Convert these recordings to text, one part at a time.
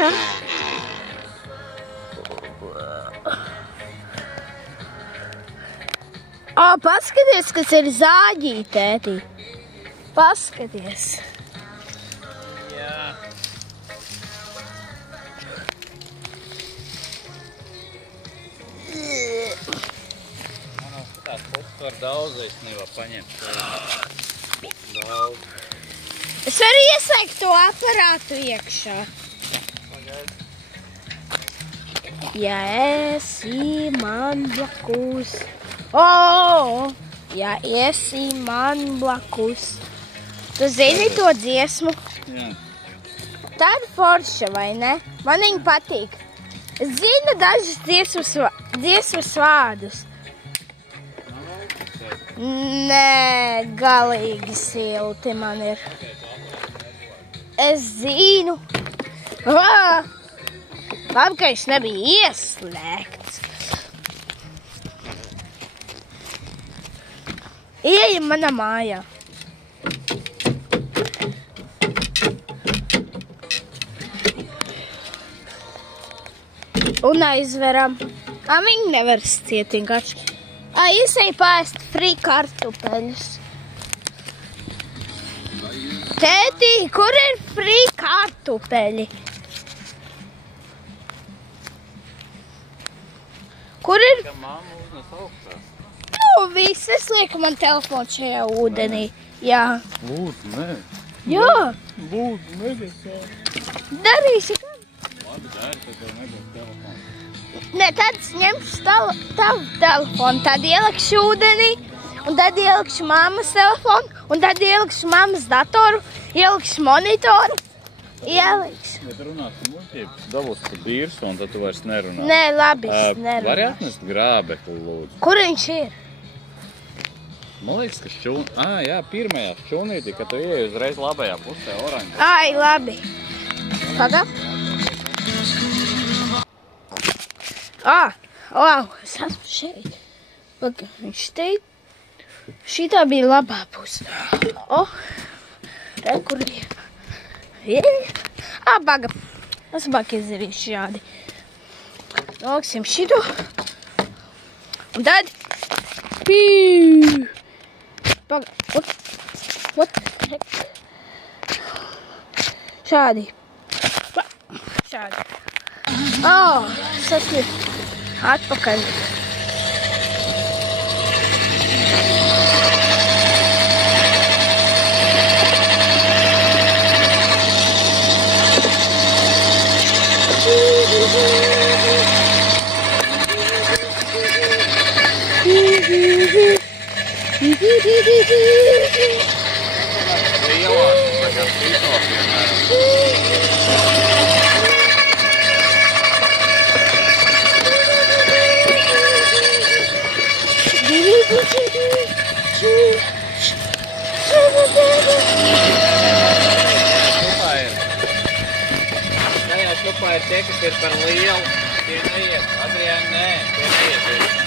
iekšā. Paskaties, kas ir zāģī, tētī. Paskaties. Jā. Man skatās, pusi var daudz īstenībā paņemt. Daudz. Es varu ieslēgt to aparātu iekšā. Pagaid. Ja esi man blakus. Ja esi man blakus. Tu zini to dziesmu? Jā. Tā ir forša, vai ne? Man viņa patīk. Es zinu dažas dziesmas vārdus. Nē, galīgi silti man ir. Es zinu. Labi, ka viņš nebija ieslēgts. Ieejam manā mājā. Un aizveram. Viņi nevar ciet vienkārši. Iesēju paēst frī kartupeļus. Tētī, kur ir frī kartupeļi? Kur ir? Kā mamma uznes augstā. Viss, es lieku man telefonu šajā ūdenī. Jā. Lūdzu, nē. Jā. Lūdzu, nedesā. Darīsi kā? Labi, dari, tad tev nebūs telefons. Nē, tad es ņemšu tavu telefonu, tad ielikšu ūdenī, un tad ielikšu mammas telefonu, un tad ielikšu mammas datoru, ielikšu monitoru, ielikšu. Bet runāsim muļķības, dabūs tu bīrsu, un tad tu vairs nerunā. Nē, labi, es nerunāšu. Vari atnest grābekli, lūdzu? Kur viņš ir? Man liekas, ka jā, pirmajā šķūnītī, kad tu ieej uzreiz labajā pusē oranžā. Ai, labi. Pagā? Es esmu šeit. Pagā, viņš teica. Šitā bija labā puse. Re, kur ir? Pagā. Es labāk izdarīšu šādi. Noliksim šito. Un tad. Pagā. Šādi. Šādi. Es esmu atpakaļ. Tajā šupā ir tie, kas ir par lielu. Tie neiet. Adriāni, nē, tie neiet.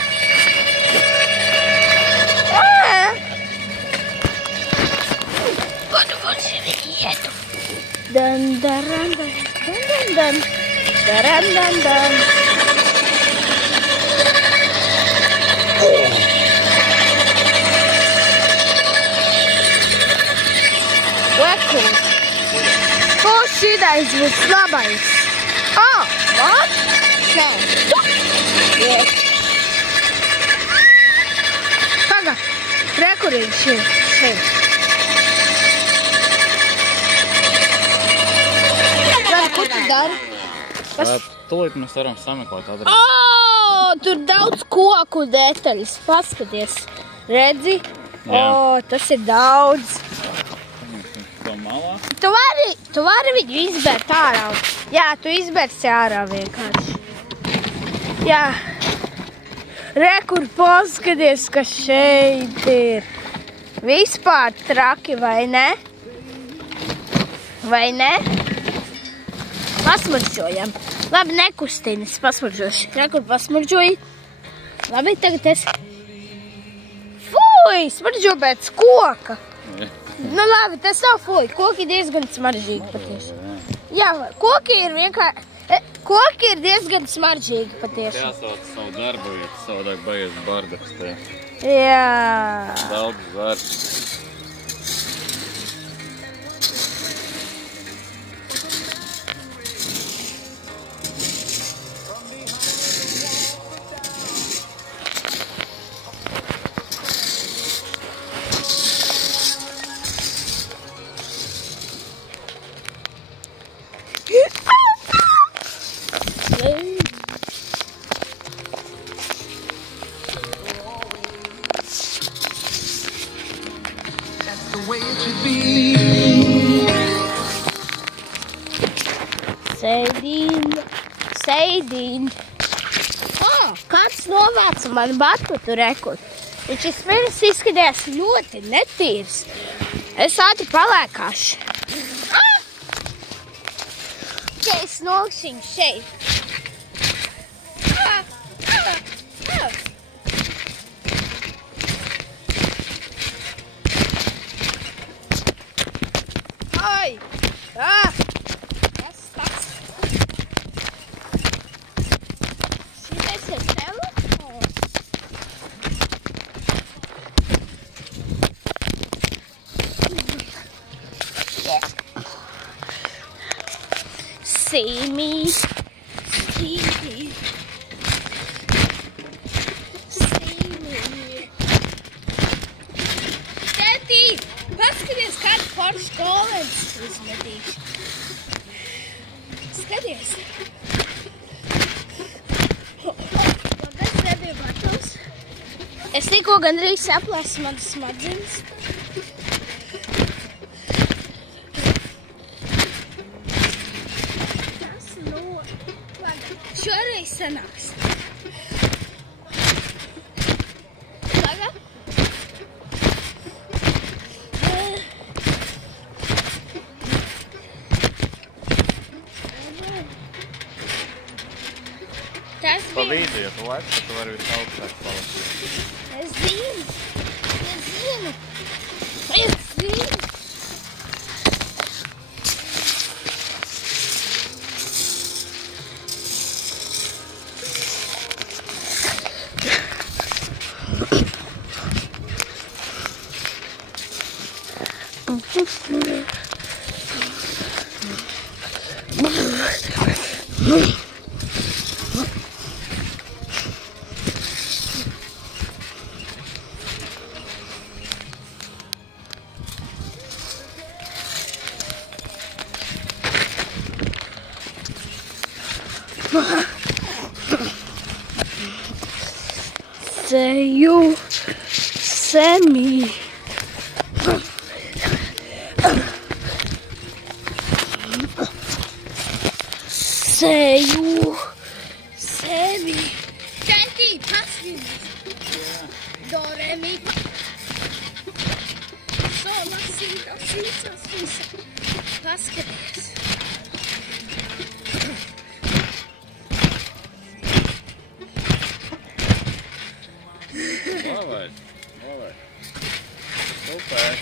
Dan, daran, dan, dan, dan, dan. Daran, dan, dan. Leku. Ko šitais būs labais? What? Nē. Paga, rekurīši ir šeit. Ko tu dari? Tūlīt mēs varam sameklēt Adriāni. Tur daudz koku detaļas. Paskaties. Redzi? Tas ir daudz. To malā? Tu vari viņu izbērt ārā. Jā, tu izbērsi ārā vienkārši. Jā. Rekur, paskaties, kas šeit ir. Vispār traki, vai ne? Vai ne? Pasmurģojam. Labi, nekustinis, pasmurģoši. Rekur, pasmurģoji. Labi, tagad es... Fuj, smaržo pēc koka. Nu labi, tas nav fuj. Koki diezgan smaržīgi patiesi. Jā, koki ir vienkārši... Koki ir diezgan smaržīgi patiešām. Jāsauc savu darbu vietu, savādāk baies bardaks te. Jā. Daudz zvērs. Sēdīn. Kāds novāca man batu tur rekut. Viņš vispirms izskatījās ļoti netīrs. Es ātri palēkāšu. Ja es nolikšu viņu šeit. Ai! Tas tas. Šitais ir telefons. See me. Paskaties, kādu foršu kolēdus uzmetīšu. Skaties. Tas nebija gatavs. Es tikko gandrīz saplāsu manas smadzenes. Tas šoreiz sanāks. Pa vidu, ja tu laiks, tad tu vari visaugstāk palasīt. Es zinu. Seju, semi. Seju, semi. Tētī, paskaties. Do, re, mi. So, lasīt. Paskaties. Alright. Super.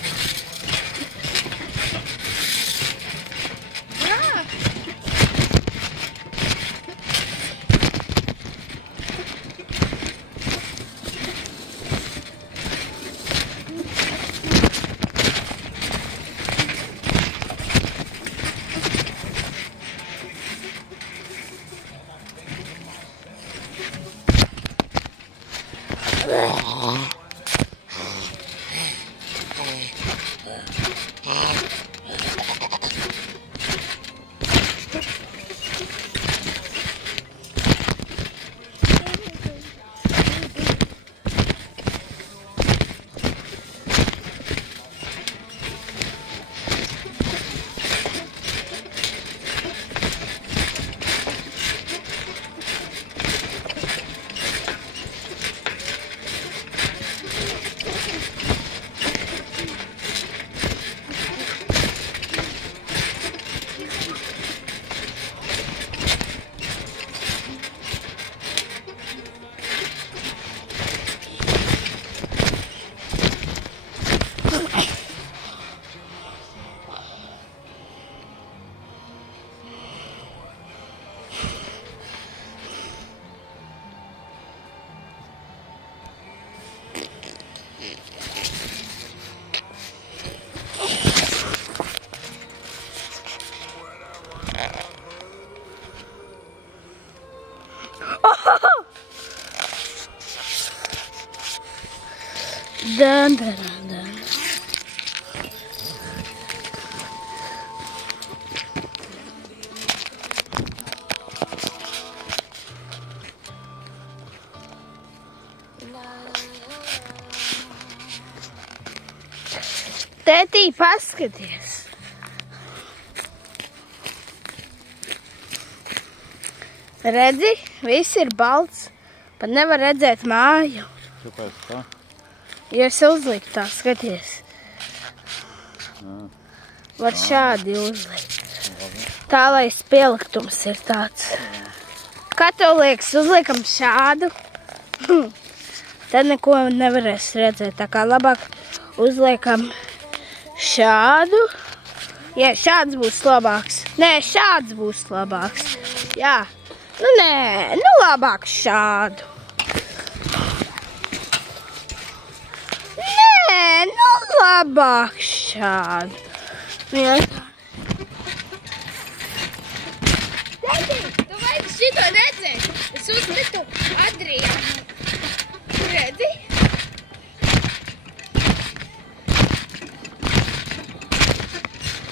Tētī, paskaties. Redzi, viss ir balts. Pat nevar redzēt māju. Kāpēc tā? Jo es uzliku tā, skaties. Var šādi uzlikt. Tā, lai pieliktums ir tāds. Kā tev liekas, uzliekam šādu? Tad neko nevarēs redzēt. Tā kā labāk uzliekam šādu. Jā, šāds būs labāks. Nē, šāds būs labāks. Jā. Nu, nē, nu labāk šādu. Nē, nu labāk šādu. Jā. Tēti, tu vajag šito redzēt. Es uzmetu Adriānu. Tu redzi?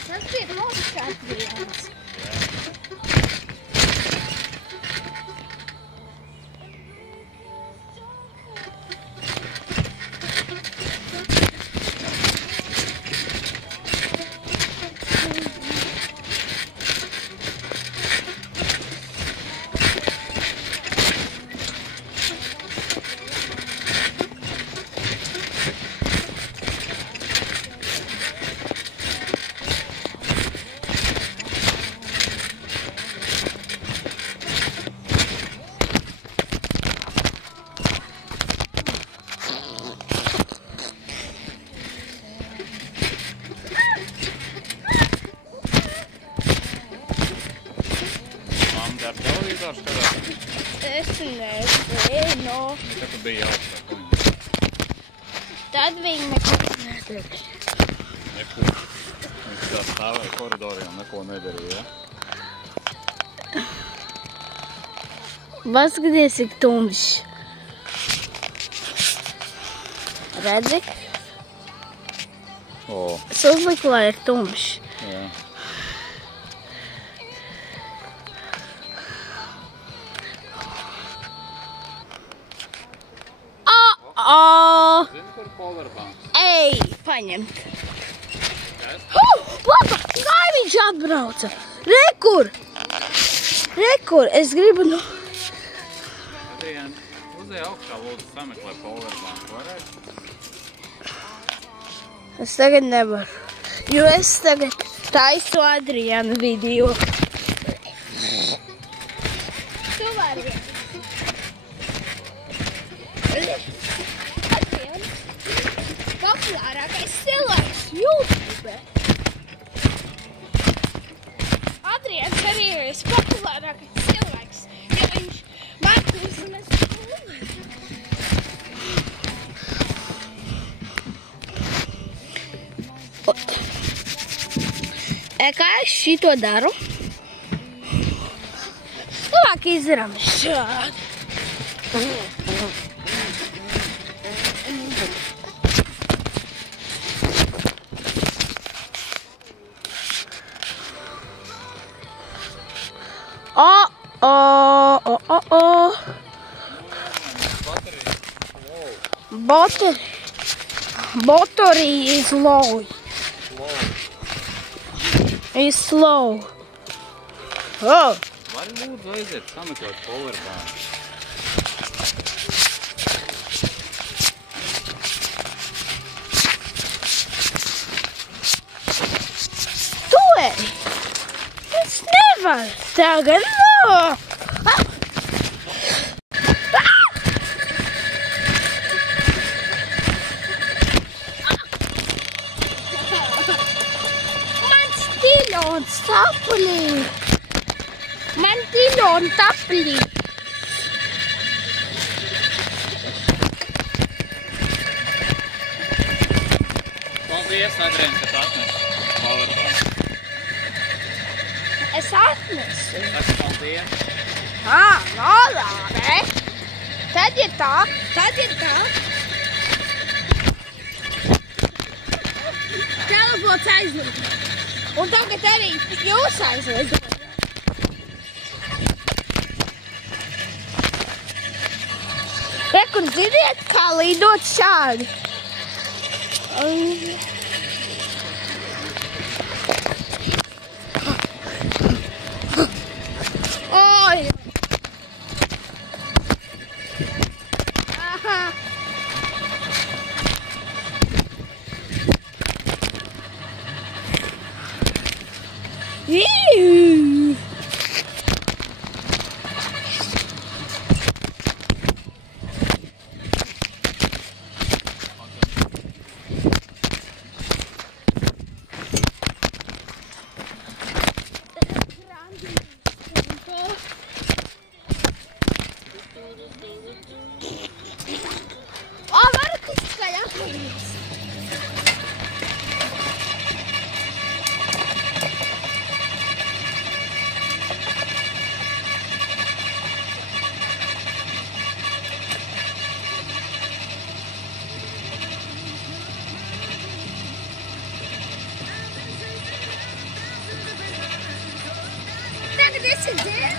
Tas ir labs Adriāns. Es nezinu. Kad tu biji augstāk? Tad viņi neko nedarīja. Nekur. Viņš tā stāvēja koridoriem, neko nedarīja, ja? Paskaties, cik tumšs. Redzi? O, Es uzliku, lai ir tumšs. jā. Zini, kur powerbanks? Ej, paņemt. Kas? Laba, kaimiņš atbrauca. Rekur! Rekur, es gribu nu... Adrian, uzej augšā, lūdzu, sameklē powerbanku, varēs? Es tagad nevaru, jo es tagad taisu Adriānu video. Tu vari. Adriān, populārākais cilvēks YouTube. Adriāns arī ir vispopulārākais cilvēks, jo viņš man uzmes kā es šito daru? Labāk izdaram šādi. Battery is low. Is slow. Oh. Vari lūdzu aiziet sameklēt powerbanku? Tu ej! Es nevaru tagad, no! Tapulī! Man tiļon tapulī! Paldies, Adrian, ka tu atnesi powerbanku. Es atnesu. Saka paldies. Nolāde! Tad ir tā, tad ir tā. telefons aizlido. Un tagad arī jūs aizlidojat. Rek, un ziniet, kā lidot šādi? Oi! Aha! Iiii! This is it.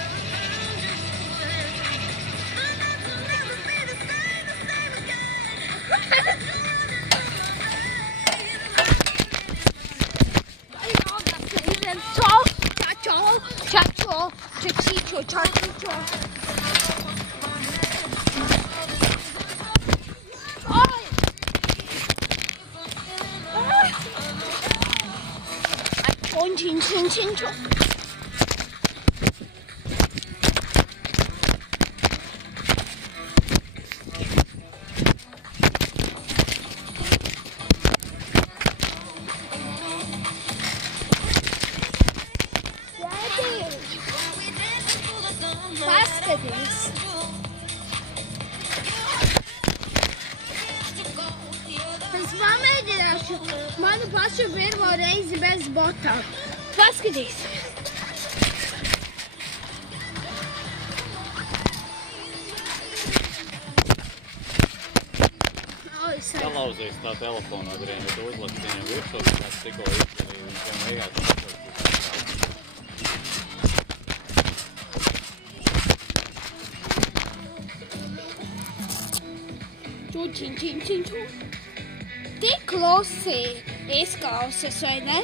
Paskaties! Es pamēģināšu manu pašu pirmo reizi bez botām. Paskaties! Salauzīs tā telefonu, Adrian, ja tu uzlaki viņam virsū, tas tikko izdarīja, viņš jau vienkārši Tik klusi izklausas, vai ne?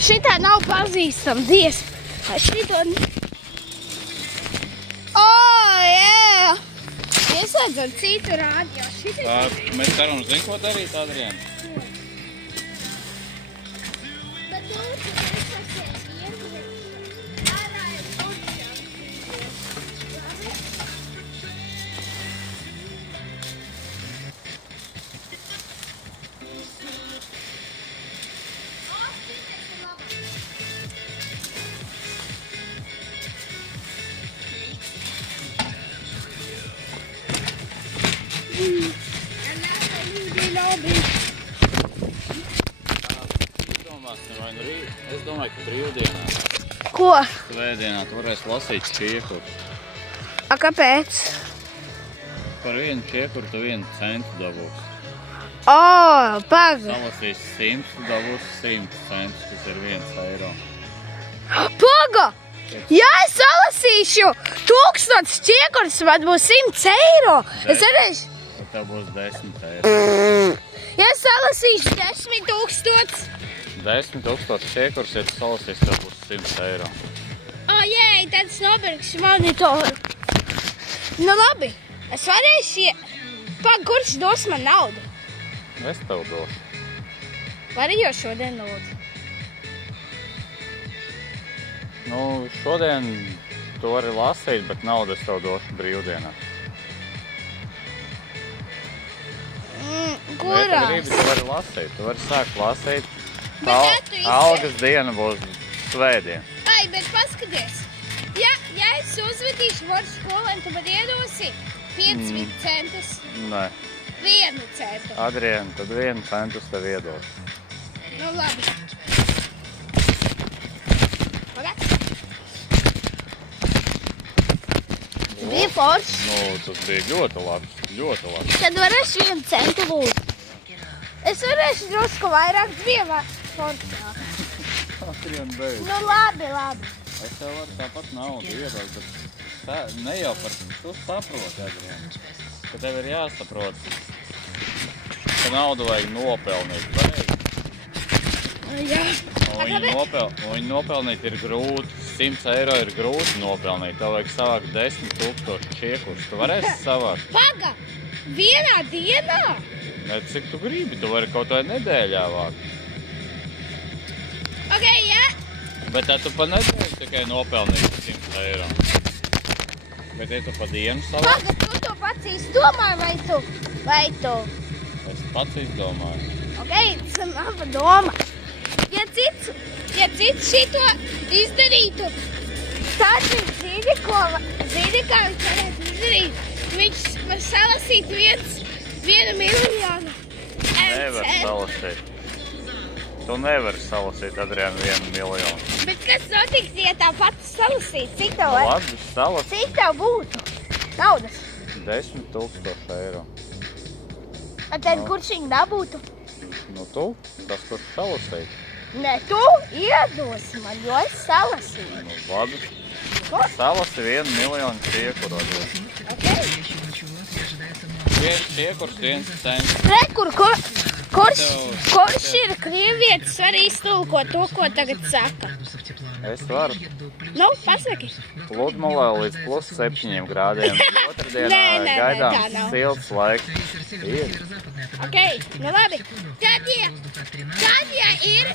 Šitā nav pazīstama dziesma. Šito... jā! Ieslēdzot citu rādio. Mēs varam zin, ko darīt, Adrian? Es domāju, ka brīvdienā. Ko? Svētdienā tu varēsi lasīt čiekuru. A, kāpēc? Par vienu čiekuru tu 1 centu dabūsi. Paga! Salasīs 100, tu dabūsi 100 centus, kas ir 1 eiro. Paga! Ja es salasīšu 1000 čiekurs, man būs 100 eiro. Es arī... Tad tev būs 10 eiro. Ja es salasīšu 10 000... 10 000 čiekurs, ja tu salasīs, tev būs 100 eiro. Jēj, tad es nopirkšu monitoru. Nu labi, es varēšu... Paga, kurš dos man naudu? Es tev došu. Vari jau šodien lūdzu? Nu, šodien tu vari lasīt, bet naudu es tev došu brīvdienā. Ja tu Kurās? gribi, tu vari lasīt. Tu vari sākt lasīt. Bet tu Algas diena būs svētdien. Ai, bet paskaties. Ja es uzvedīšu varu skolēm, tu man iedosi 5 centus. Nē, 1 centu. Adriana, tad 1 centus tev iedos. Nu, labi. Pagad. Bija forši. Nu, tas bija ļoti labi, ļoti labi. Tad varēšu 1 centu lūdzu. Es varēšu drusku vairāk bija foršāk. Adriana, beidz. Nu, labi. Es tev varu tāpat naudu iedot, bet ne jau par tu saproti, Adriana. Ka tev ir jāsaprot, ka naudu vajag nopelnīt, pareizi. Jā. Viņu nopelnīt ir grūti, 100 eiro ir grūti nopelnīt. Tev vajag savākt 10 000 čiekurus. Tu varēsi savākt? Paga! Vienā dienā? Ne, cik tu gribi, tu vari kaut vai nedēļā vākt. Ok, jā. Bet tad tu pa nedēļu tikai nopelnīsi 100 eiro. Bet ja tu pa dienu savākt? Paga, tu to pats izdomāji vai tu? Es pats izdomāju. Ok, tas man pa doma. Ja cits šito izdarītu, tad viņš zini, kā viņš varētu izdarīt. Viņš var salasīt 1 miljonu. Nevar salasīt. Tu nevari salasīt, Adriana, 1 miljonu. Bet kas notiks, ja tā pats salasīt? Cik tev var? Labi, salasīt. Cik tev būtu? Naudas. 10 000 eiro. Tad kurš viņu dabūtu? Nu tu, tas kurš salasīt. Ne, tu iedosi man, jo es salasīju. Nu labi. Ko? Salasi 1 miljonu čiekuru. Ok. 1 čiekurs, 1 cents. Re, kurš ir krievietis, var iztulkot to, ko tagad saka? Es varu. Nu, pasaki. Pludmalē līdz +7 grādiem. Otrdienā Nē, tā gaidāms nav. silts laiks. Ir. Ok, nu labi. Tad, ja ir,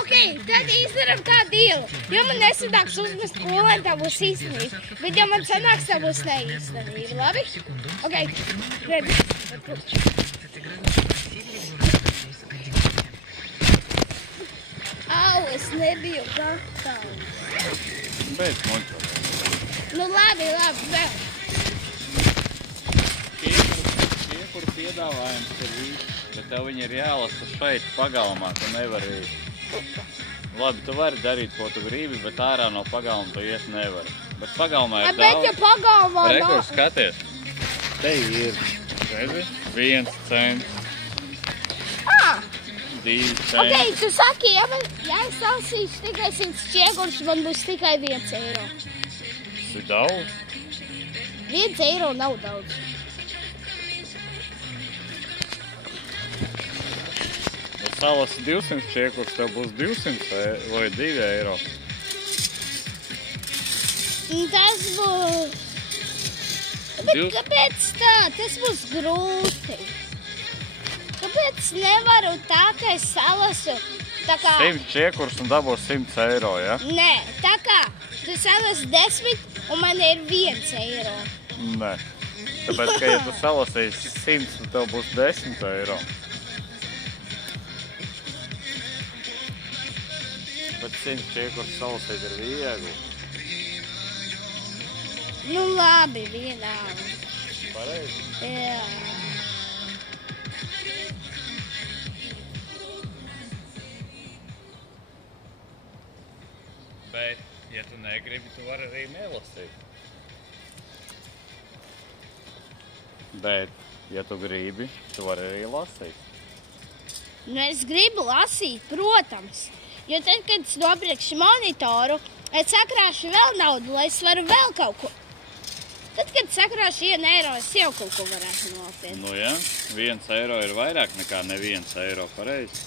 ok, tad izdaram tā dīlu. Ja man nesanāks uzmest kolēm, tā būs īstenība. Bet ja man sanāks, tā būs neīstenība, labi? Ok, redzi. Au, es nebiju gatava. Beidz muļķot. Nu labi, vēl. Čiekuru piedāvājums ir viss, bet tev viņi ir jālasa šeit pagalmā, tu nevari. Labi, tu vari darīt, ko tu gribi, bet ārā no pagalma tu iet nevari. Bet pagalmā ir Bet ja pagalmā Rekur, skaties. Te ir, redzi, 1 cents, 2 cents. Ok, tu saki, ja es salasīšu tikai 100 čiegurus, man būs tikai 1 eiro. Tas ir daudz. 1 eiro nav daudz. Ja salasi 200 čiekurus, tev būs 200 vai 2 eiro. Tas būs... Bet kāpēc tā? Tas būs grūti. Kāpēc nevaru tā, ka es salasu tā kā... 100 čiekurus un dabūs 100 eiro, ja? Nē, tā kā tu salasi 10 un man ir 1 eiro. Nē. Tāpēc, ka ja tu salasīsi 100, tad tev būs 10 eiro. Bet 100 čiekurus salasīt ir viegli. Nu labi, vienalga. Pareizi. Jā. Bet, ja tu negribi, tu vari arī nelasīt. Bet, ja tu gribi, tu vari arī lasīt. Nu es gribu lasīt, protams. Jo tad, kad es nopirkšu monitoru, es sakrāšu vēl naudu, lai es varu vēl kaut ko. Tad, kad sakrāšu 1 eiro, es jau kaut ko varētu nopirkt. Nu ja, 1 eiro ir vairāk nekā ne 1 eiro, pareizi.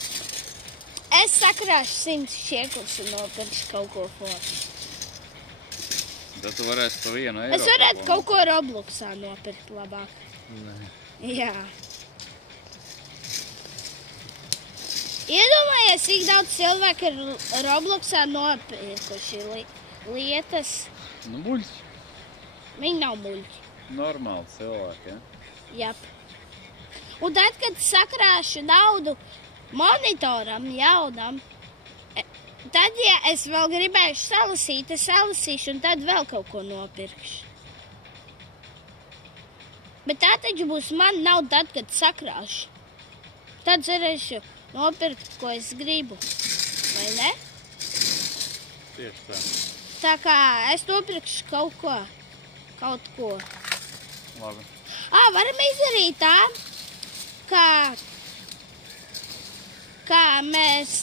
Es sakrāšu 100 čiekurus un nopirkšu kaut ko foršu. Tad tu varēsi pa 1 eiro. Es varētu kaut ko Robloxā nopirkt labāk. Nē. Jā. Iedomājies, cik daudz cilvēku ir Robloxā nopirkuši lietas. Nu, muļķi. Viņi nav muļķi. Normāli cilvēki, ja? Jap. Un tad, kad sakrāšu naudu monitoram jaunam, tad, ja es vēl gribēšu salasīt, es salasīšu un tad vēl kaut ko nopirkšu. Bet tā taču būs man nauda tad, kad sakrāšu. Tad varēšu nopirkt, ko es gribu. Vai ne? Tieši tā. Tā kā es nopirkšu kaut ko. Labi. Varam izdarīt tā, kā mēs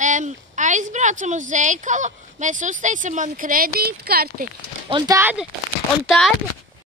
aizbraucam uz veikalu, mēs uztaisam man kredītkarti un tad